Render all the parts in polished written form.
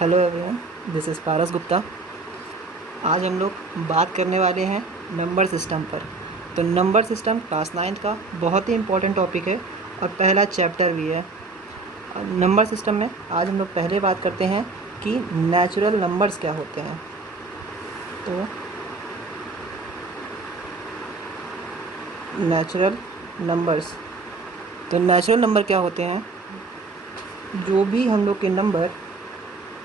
Hello everyone, this is पारस गुप्ता। आज हम लोग बात करने वाले हैं नंबर सिस्टम पर। तो नंबर सिस्टम क्लास 9th का बहुत ही इम्पोर्टेंट टॉपिक है और पहला चैप्टर भी है। नंबर सिस्टम में आज हम लोग पहले बात करते हैं कि नेचुरल नंबर्स क्या होते हैं। तो नेचुरल नंबर्स क्या होते हैं? जो भी हम लोग के नंबर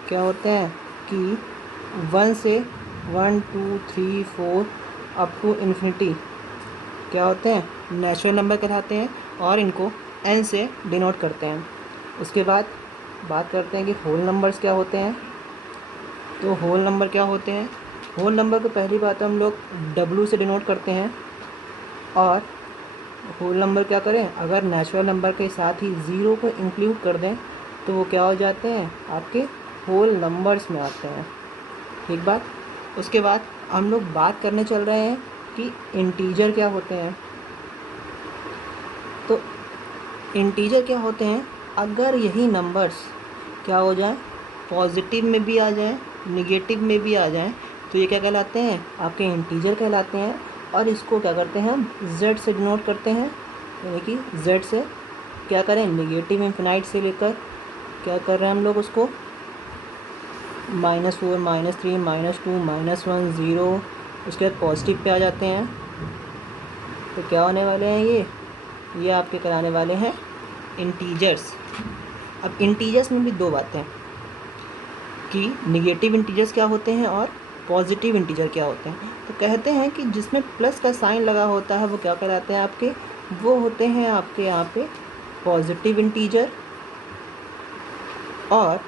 क्या होते हैं कि 1 से 1 2 3 4 अप टू इन्फिनिटी क्या होते हैं, नेचुरल नंबर कहलाते हैं और इनको n से डिनोट करते हैं। उसके बाद बात करते हैं कि होल नंबर्स क्या होते हैं। तो होल नंबर क्या होते हैं? होल नंबर को पहली बात हम लोग w से डिनोट करते हैं। और होल नंबर क्या करें, अगर नेचुरल नंबर के साथ ही ज़ीरो को इंक्लूड कर दें तो वो क्या हो जाते हैं, आपके होल नंबर्स में आते हैं। ठीक बात। उसके बाद हम लोग बात करने चल रहे हैं कि इंटीजर क्या होते हैं। तो इंटीजर क्या होते हैं, अगर यही नंबर्स क्या हो जाए, पॉजिटिव में भी आ जाएं, निगेटिव में भी आ जाएं, तो ये क्या कहलाते हैं, आपके इंटीजर कहलाते हैं। और इसको क्या करते हैं, हम z से डिनोट करते हैं। यानी कि z से क्या करें, निगेटिव इन्फिनाइट से लेकर क्या कर रहे हैं हम लोग उसको -4 -3 -2 -1 0, उसके बाद पॉजिटिव पे आ जाते हैं। तो क्या होने वाले हैं ये आपके कराने वाले हैं इंटीजर्स। अब इंटीजर्स में भी दो बातें कि निगेटिव इंटीजर्स क्या होते हैं और पॉजिटिव इंटीजर क्या होते हैं। तो कहते हैं कि जिसमें प्लस का साइन लगा होता है वो क्या कहलाते हैं आपके, वो होते हैं आपके यहाँ पे पॉजिटिव इंटीजर। और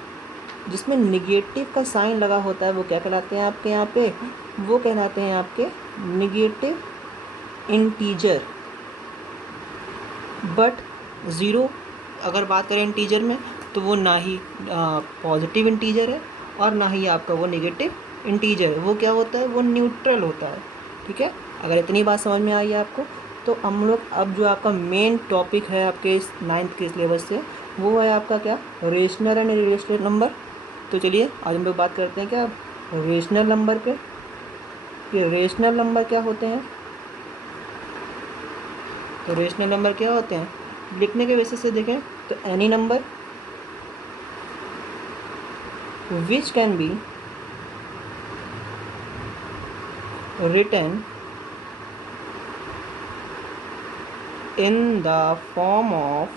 जिसमें निगेटिव का साइन लगा होता है वो क्या कहलाते हैं आपके यहाँ पे, वो कहलाते हैं आपके निगेटिव इंटीजर। बट ज़ीरो अगर बात करें इंटीजर में तो वो ना ही पॉजिटिव इंटीजर है और ना ही आपका वो नेगेटिव इंटीजर है। वो क्या होता है, वो न्यूट्रल होता है। ठीक है, अगर इतनी बात समझ में आई है आपको तो हम लोग अब जो आपका मेन टॉपिक है आपके इस 9th के सिलेबस से, वो है आपका क्या, रेशनल एंड इरेशनल नंबर। तो चलिए आज हम लोग बात करते हैं क्या रेशनल नंबर पे, कि रेशनल नंबर क्या होते हैं। तो रेशनल नंबर क्या होते हैं, लिखने के बेसिस से देखें तो any number which can be written in the form of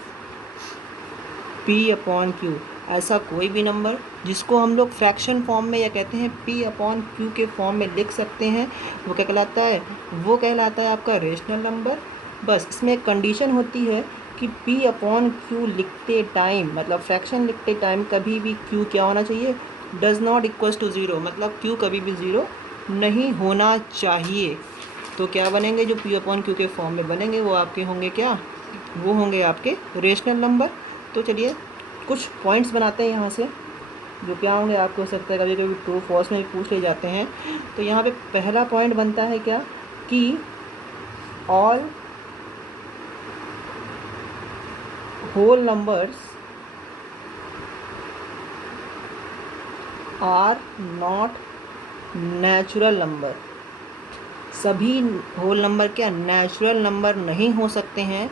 p/q। ऐसा कोई भी नंबर जिसको हम लोग फ्रैक्शन फॉर्म में या कहते हैं p/q के फॉर्म में लिख सकते हैं, वो क्या कहलाता है, वो कहलाता है आपका रेशनल नंबर। बस इसमें एक कंडीशन होती है कि p/q लिखते टाइम, मतलब फ्रैक्शन लिखते टाइम कभी भी q क्या होना चाहिए, does not equals to zero, मतलब q कभी भी ज़ीरो नहीं होना चाहिए। तो क्या बनेंगे, जो p/q के फॉर्म में बनेंगे वो आपके होंगे क्या, वो होंगे आपके रेशनल नंबर। तो चलिए कुछ पॉइंट्स बनाते हैं यहाँ से, जो क्या होंगे, आपको हो सकता है कभी कभी ट्रू फॉल्स में भी पूछ ले जाते हैं। तो यहाँ पे पहला पॉइंट बनता है क्या, कि all whole numbers are not natural number. सभी होल नंबर क्या नेचुरल नंबर नहीं हो सकते हैं,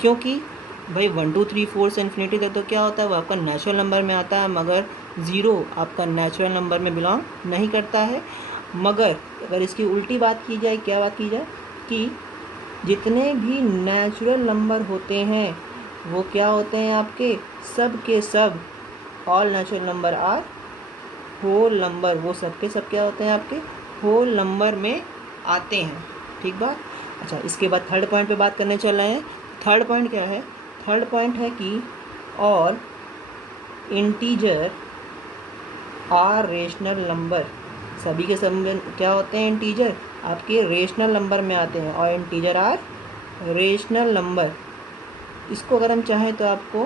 क्योंकि भाई 1 2 3 4 से इन्फिनिटी तक तो क्या होता है, वो आपका नेचुरल नंबर में आता है, मगर ज़ीरो आपका नेचुरल नंबर में बिलोंग नहीं करता है। मगर अगर इसकी उल्टी बात की जाए, क्या बात की जाए, कि जितने भी नेचुरल नंबर होते हैं वो क्या होते हैं आपके, सब के सब all natural number are whole number, वो सब के सब क्या होते हैं आपके होल नंबर में आते हैं। ठीक बात। अच्छा, इसके बाद थर्ड पॉइंट पे बात करने चल रहे हैं। थर्ड पॉइंट क्या है, थर्ड पॉइंट है कि all integer are rational number. सभी के सब क्या होते हैं, इंटीजर आपके रेशनल नंबर में आते हैं और इंटीजर आर रेशनल नंबर। इसको अगर हम चाहें तो आपको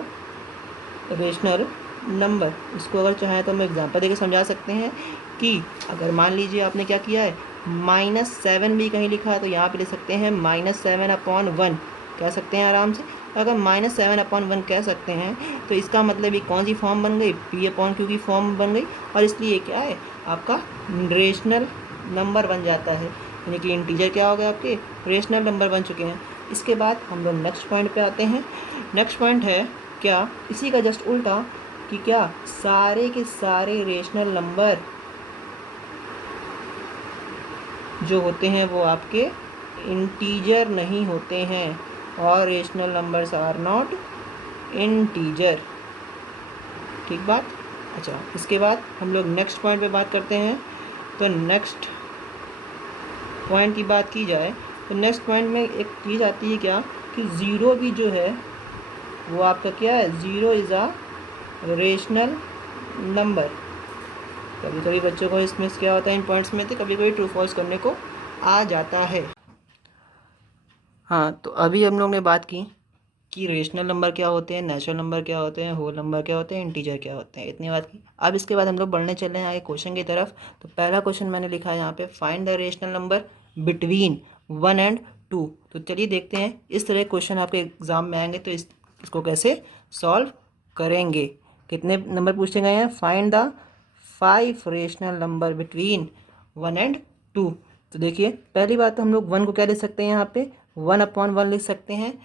रेशनल नंबर, इसको अगर चाहें तो हम एग्जांपल देके समझा सकते हैं कि अगर मान लीजिए आपने क्या किया है, -7 भी कहीं लिखा है तो यहाँ पे लिख सकते हैं -7/1। कह सकते हैं आराम से। अगर -7/1 कह सकते हैं तो इसका मतलब ये कौन सी फॉर्म बन गई, P/Q की फॉर्म बन गई, और इसलिए क्या है आपका रेशनल नंबर बन जाता है, यानी कि इंटीजर क्या हो गया आपके रेशनल नंबर बन चुके हैं। इसके बाद हम लोग नेक्स्ट पॉइंट पे आते हैं। नेक्स्ट पॉइंट है क्या, इसी का जस्ट उल्टा, कि क्या सारे के सारे रेशनल नंबर जो होते हैं वो आपके इंटीजर नहीं होते हैं, और rational numbers are not integer. ठीक बात। अच्छा, इसके बाद हम लोग नेक्स्ट पॉइंट पे बात करते हैं। तो नेक्स्ट पॉइंट की बात की जाए तो नेक्स्ट पॉइंट में एक चीज़ आती है क्या, कि ज़ीरो भी जो है वो आपका क्या है, zero is a rational number. कभी कभी बच्चों को इसमें क्या होता है, इन पॉइंट्स में तो कभी कभी ट्रू फॉल्स करने को आ जाता है। हाँ, तो अभी हम लोग ने बात की कि रेशनल नंबर क्या होते हैं, नेचुरल नंबर क्या होते हैं, होल नंबर क्या होते हैं, इंटीजर क्या होते हैं, इतनी बात की। अब इसके बाद हम लोग बढ़ने चले हैं आगे क्वेश्चन की तरफ। तो पहला क्वेश्चन मैंने लिखा है यहाँ पे, find the rational number between 1 and 2। तो चलिए देखते हैं, इस तरह क्वेश्चन आपके एग्जाम में आएंगे तो इसको कैसे सॉल्व करेंगे। कितने नंबर पूछे गए हैं, find the 5 rational number between 1 and 2। तो देखिए पहली बात तो हम लोग 1 को क्या लिख सकते हैं, यहाँ पे 1/1 लिख सकते हैं।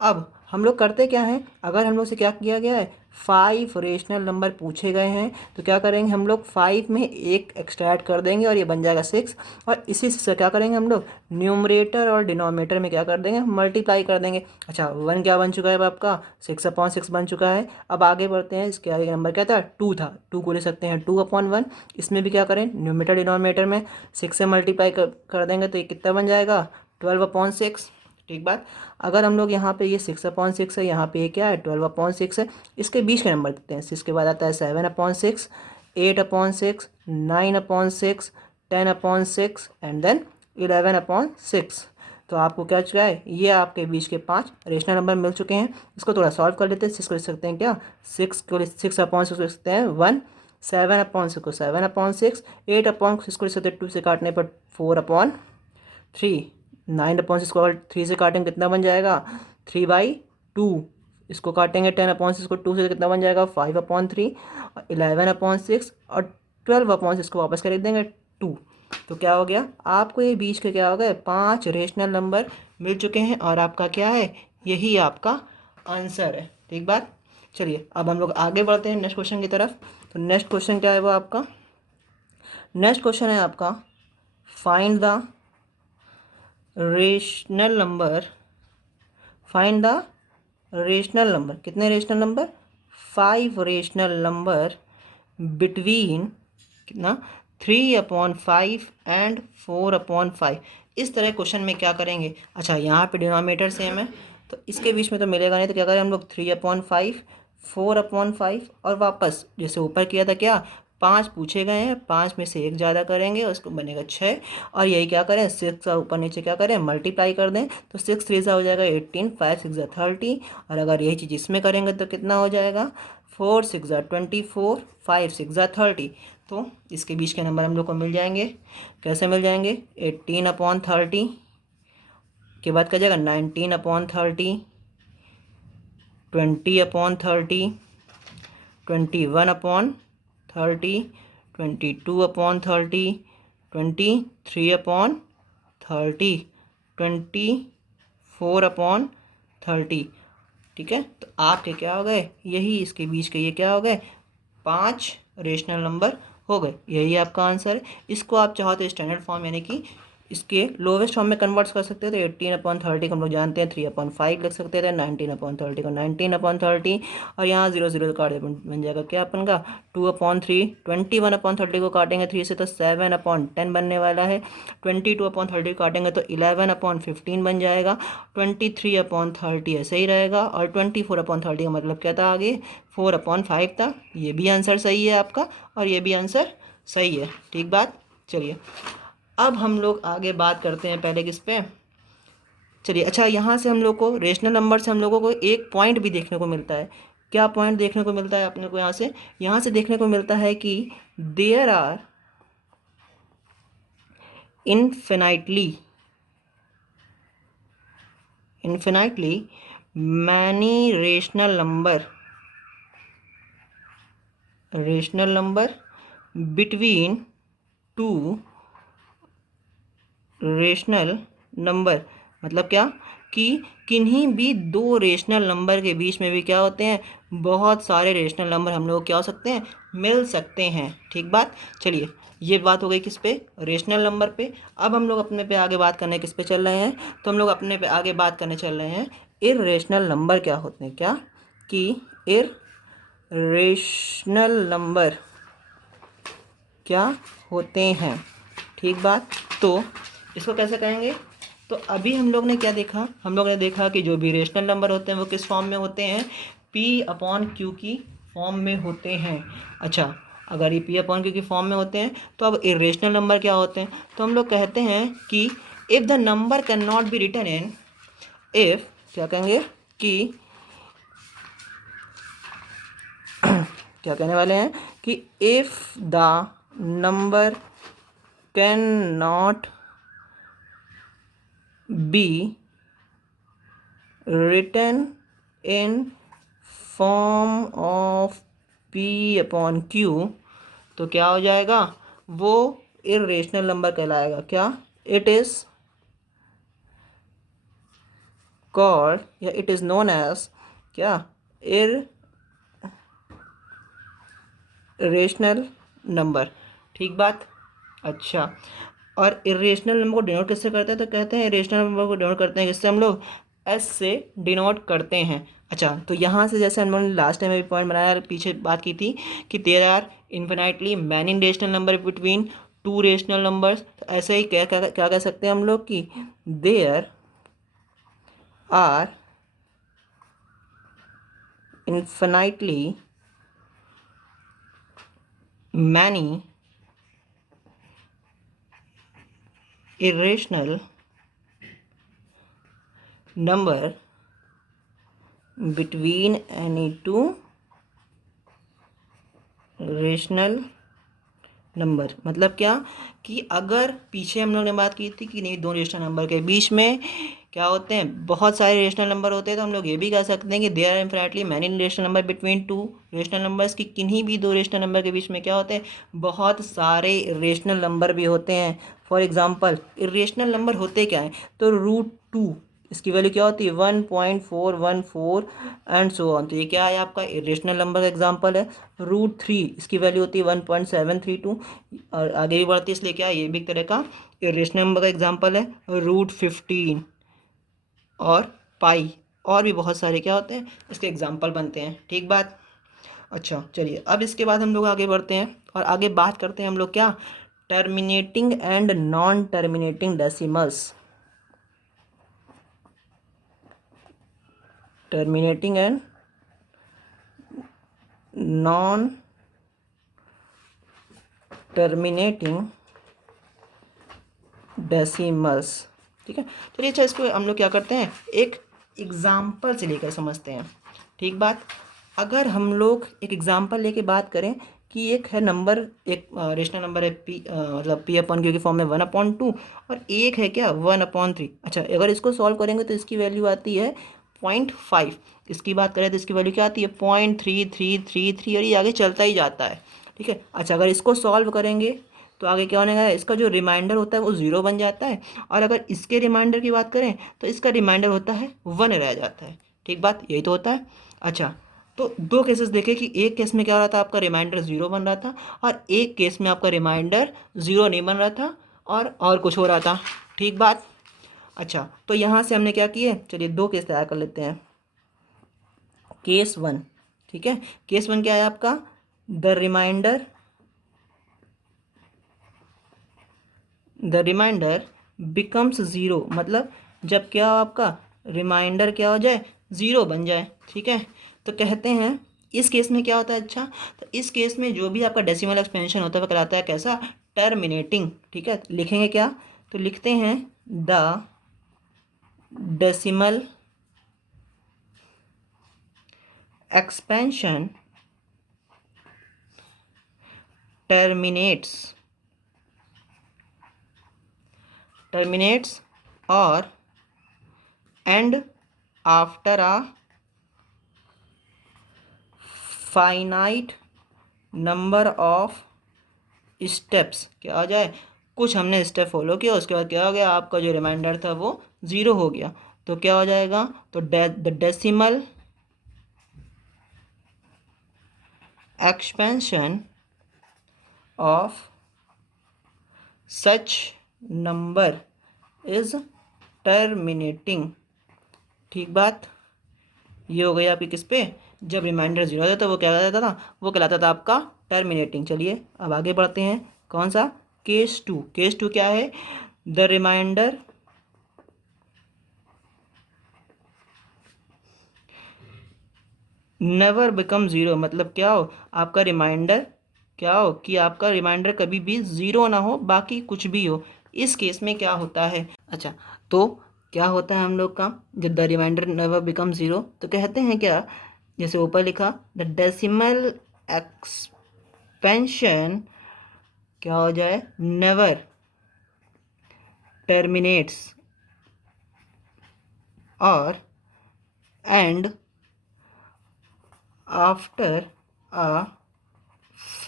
अब हम लोग करते क्या हैं, अगर हम लोग से क्या किया गया है, 5 रेशनल नंबर पूछे गए हैं, तो क्या करेंगे हम लोग 5 में एक एक्स्ट्रा ऐड कर देंगे और ये बन जाएगा 6, और इसी से क्या करेंगे हम लोग न्यूमरेटर और डिनोमिनेटर में क्या कर देंगे, मल्टीप्लाई कर देंगे। अच्छा, 1 क्या बन चुका है अब आपका 6/6 बन चुका है। अब आगे बढ़ते हैं, इसके आगे नंबर क्या था, 2 था, 2 को ले सकते हैं 2/1। इसमें भी क्या करें, न्यूमरेटर डिनोमिनेटर में 6 से मल्टीप्लाई कर देंगे तो ये कितना बन जाएगा, 12/6। ठीक बात। अगर हम लोग यहाँ पे ये 6/6 है, यहाँ पे ये क्या है 12/6 है, इसके बीच के नंबर देते हैं। इसके बाद आता है 7/6, 8/6, 9/6, 10/6 एंड देन 11/6। तो आपको क्या चुका है, ये आपके बीच के 5 रेशनल नंबर मिल चुके हैं। इसको थोड़ा सॉल्व कर लेते हैं। 6 को लिख सकते हैं क्या, 6/6 लिख सकते हैं 1, 7/6 को 7/6, 8/6 को लिख सकते हैं 2 से काटने पर 4/3, 9/6 को 3 से काटेंगे कितना बन जाएगा, 3/2। इसको काटेंगे 10/6 को 2 से कितना बन जाएगा, 5/3, 11/6 और 12/6 को वापस कर देंगे 2। तो क्या हो गया, आपको ये बीच के क्या हो गए, 5 रेशनल नंबर मिल चुके हैं, और आपका क्या है, यही आपका आंसर है। ठीक बात। चलिए अब हम लोग आगे बढ़ते हैं नेक्स्ट क्वेश्चन की तरफ। तो नेक्स्ट क्वेश्चन क्या है वो आपका, नेक्स्ट क्वेश्चन है आपका, find the rational number, find the rational number, कितने rational number, 5 rational number between कितना, 3/5 एंड 4/5। इस तरह क्वेश्चन में क्या करेंगे, अच्छा यहाँ पे डिनोमिनेटर सेम है तो इसके बीच में तो मिलेगा नहीं, तो क्या करें हम लोग 3/5, 4/5, और वापस जैसे ऊपर किया था क्या, 5 पूछे गए हैं, 5 में से एक ज़्यादा करेंगे और उसको बनेगा 6, और यही क्या करें 6 का ऊपर नीचे क्या करें मल्टीप्लाई कर दें, तो 6 3 हो जाएगा 18, 5 6 30, और अगर यही चीज़ इसमें करेंगे तो कितना हो जाएगा, 4 6 24, 5 6 30। तो इसके बीच के नंबर हम लोग को मिल जाएंगे, कैसे मिल जाएंगे, 18/30 के बाद क्या जाएगा 19/30, 20/30, 21/30, 22/30, 23/30, 24/30। ठीक है, तो आपके क्या हो गए, यही इसके बीच के ये क्या हो गए, 5 रेशनल नंबर हो गए। यही आपका आंसर है। इसको आप चाहो तो स्टैंडर्ड फॉर्म यानी कि इसके लोवेस्ट फॉर्म में कन्वर्ट कर सकते थे। तो 18/30 को हम लोग जानते हैं 3/5 लिख सकते थे, 19/30 को 19/30, और यहाँ 0 0 काट बन जाएगा क्या अपन का 2/3, 21/30 को काटेंगे 3 से तो 7/10 बनने वाला है, 22/30 काटेंगे तो 11/15 बन जाएगा, 23/30 ऐसे ही रहेगा, और 24/30 का मतलब क्या था आगे 4/5 था। ये भी आंसर सही है आपका, और ये भी आंसर सही है। ठीक बात। चलिए अब हम लोग आगे बात करते हैं पहले किस पे, चलिए अच्छा यहाँ से हम लोग को रेशनल नंबर से हम लोगों को एक पॉइंट भी देखने को मिलता है। क्या पॉइंट देखने को मिलता है अपने को, यहाँ से देखने को मिलता है कि there are infinitely infinitely many rational number between two rational number, मतलब क्या कि किन्हीं भी दो रेशनल नंबर के बीच में भी क्या होते हैं, बहुत सारे रेशनल नंबर हम लोग क्या हो सकते हैं, मिल सकते हैं। ठीक बात। चलिए ये बात हो गई किस पे, रेशनल नंबर पे। अब हम लोग अपने पे आगे बात करने किस पे चल रहे हैं, तो हम लोग अपने पे आगे बात करने चल रहे हैं इर्रेशनल नंबर क्या होते हैं, क्या कि इर्रेशनल नंबर क्या होते हैं। ठीक बात। तो इसको कैसे कहेंगे, तो अभी हम लोग ने क्या देखा, हम लोग ने देखा कि जो भी रेशनल नंबर होते हैं वो किस फॉर्म में होते हैं, P/Q की फॉर्म में होते हैं। अच्छा, अगर ये P/Q की फॉर्म में होते हैं तो अब इरेशनल नंबर क्या होते हैं, तो हम लोग कहते हैं कि if the number can not be written in, if क्या कहेंगे कि क्या कहने वाले हैं कि if the number can not be written in form of P/Q, तो क्या हो जाएगा, वो इर्रेशनल नंबर कहलाएगा। क्या, इट इज़ कॉल्ड या इट इज़ नोन एज क्या, इर्रेशनल नंबर। ठीक बात। अच्छा, और इरेशनल नंबर को डिनोट किससे करते हैं, तो कहते हैं इरेशनल नंबर को डिनोट करते हैं जिससे हम लोग एस से डिनोट करते हैं। अच्छा, तो यहाँ से जैसे हम लोगों ने लास्ट टाइम भी पॉइंट बनाया, पीछे बात की थी कि there are infinitely many rational number between two rational numbers, तो ऐसे ही क्या क्या क्या कह सकते हैं हम लोग कि there are infinitely many irrational number between any two rational number. मतलब क्या कि अगर पीछे हम लोग ने बात की थी कि नहीं, दो रेशनल नंबर के बीच में क्या होते हैं, बहुत सारे रेशनल नंबर होते हैं, तो हम लोग ये भी कह सकते हैं कि there are infinitely many rational number between two rational numbers, कि किन्हीं भी दो रेशनल नंबर के बीच में क्या होते हैं, बहुत सारे रेशनल नंबर भी होते हैं। फॉर एग्जांपल इरेशनल नंबर होते क्या हैं, तो √2 इसकी वैल्यू क्या होती है, 1.414 एंड सो ऑन, तो ये क्या है आपका इरेशनल नंबर का एग्जांपल है। √3 इसकी वैल्यू होती है 1.732, और आगे भी बढ़ती है, इसलिए क्या है, ये भी एक तरह का इरेशनल नंबर का एग्जांपल है। √15 और पाई, और भी बहुत सारे क्या होते हैं इसके एग्जांपल बनते हैं। ठीक बात। अच्छा, चलिए अब इसके बाद हम लोग आगे बढ़ते हैं और आगे बात करते हैं हम लोग क्या, terminating and non terminating decimals. Terminating and non terminating decimals. ठीक है, चलिए अच्छा इसको हम लोग क्या करते हैं, एक एग्जाम्पल से लेकर समझते हैं। ठीक बात। अगर हम लोग एक एग्जाम्पल लेके बात करें कि एक है नंबर, एक रेशनल नंबर है मतलब P/Q की फॉर्म में 1/2, और एक है क्या 1/3। अच्छा, अगर इसको सॉल्व करेंगे तो इसकी वैल्यू आती है 0.5, इसकी बात करें तो इसकी वैल्यू क्या आती है 0.3333, और ये आगे चलता ही जाता है। ठीक है। अच्छा, अगर इसको सॉल्व करेंगे तो आगे क्या होने का है, इसका जो रिमाइंडर होता है वो 0 बन जाता है, और अगर इसके रिमाइंडर की बात करें तो इसका रिमाइंडर होता है 1 रह जाता है। ठीक बात, यही तो होता है। अच्छा, तो दो केसेस देखे कि एक केस में क्या हो रहा था, आपका रिमाइंडर 0 बन रहा था, और एक केस में आपका रिमाइंडर 0 नहीं बन रहा था और कुछ हो रहा था। ठीक बात। अच्छा, तो यहाँ से हमने क्या किए, चलिए दो केस तैयार कर लेते हैं। केस 1, ठीक है, केस 1 क्या है आपका, द रिमाइंडर बिकम्स ज़ीरो, मतलब जब क्या हो आपका रिमाइंडर क्या हो जाए, ज़ीरो बन जाए। ठीक है, तो कहते हैं इस केस में क्या होता है, अच्छा, तो इस केस में जो भी आपका डेसिमल एक्सपेंशन होता है वो कहलाता है कैसा, टर्मिनेटिंग। ठीक है, लिखेंगे क्या, तो लिखते हैं द डेसिमल एक्सपेंशन टर्मिनेट्स और and after a finite number of steps क्या आ जाए, कुछ हमने स्टेप फॉलो किया, उसके बाद क्या हो गया, आपका जो रिमाइंडर था वो 0 हो गया। तो क्या हो जाएगा, तो the decimal expansion of such number is terminating. ठीक बात, ये हो गई आपकी किस पे, जब रिमाइंडर 0 होता था वो क्या कहलाता था, वो कहलाता था आपका टर्मिनेटिंग। चलिए अब आगे बढ़ते हैं, कौन सा, केस 2। केस 2 क्या है, the remainder never become zero, मतलब क्या हो, आपका रिमाइंडर क्या हो कि आपका रिमाइंडर कभी भी ज़ीरो ना हो, बाकी कुछ भी हो। इस केस में क्या होता है, अच्छा, तो क्या होता है हम लोग का, जब the remainder never become zero, तो कहते हैं क्या, जैसे ऊपर लिखा, द डेसिमल एक्सपेंशन क्या हो जाए, नेवर टर्मिनेट्स और and after a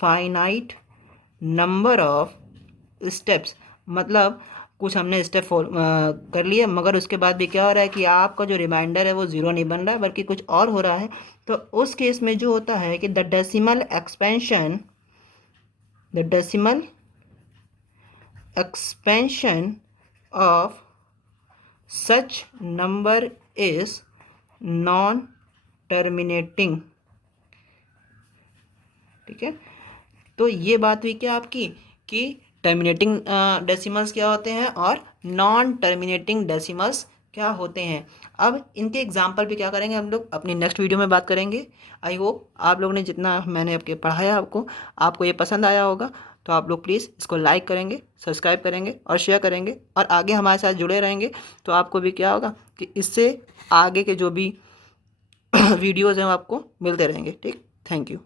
finite number of steps, मतलब कुछ हमने स्टेप कर लिए, मगर उसके बाद भी क्या हो रहा है कि आपका जो रिमाइंडर है वो ज़ीरो नहीं बन रहा है, बल्कि कुछ और हो रहा है। तो उस केस में जो होता है कि the decimal expansion of such number is non terminating. ठीक है, तो ये बात हुई क्या आपकी, कि टर्मिनेटिंग डेसिमल्स क्या होते हैं और नॉन टर्मिनेटिंग डेसिमल्स क्या होते हैं। अब इनके एग्जाम्पल भी क्या करेंगे हम लोग अपनी नेक्स्ट वीडियो में बात करेंगे। आई होप आप लोगों ने जितना मैंने आपके पढ़ाया आपको ये पसंद आया होगा। तो आप लोग प्लीज़ इसको लाइक करेंगे, सब्सक्राइब करेंगे और शेयर करेंगे, और आगे हमारे साथ जुड़े रहेंगे। तो आपको भी क्या होगा कि इससे आगे के जो भी वीडियोज़ हैं वो आपको मिलते रहेंगे। ठीक, थैंक यू।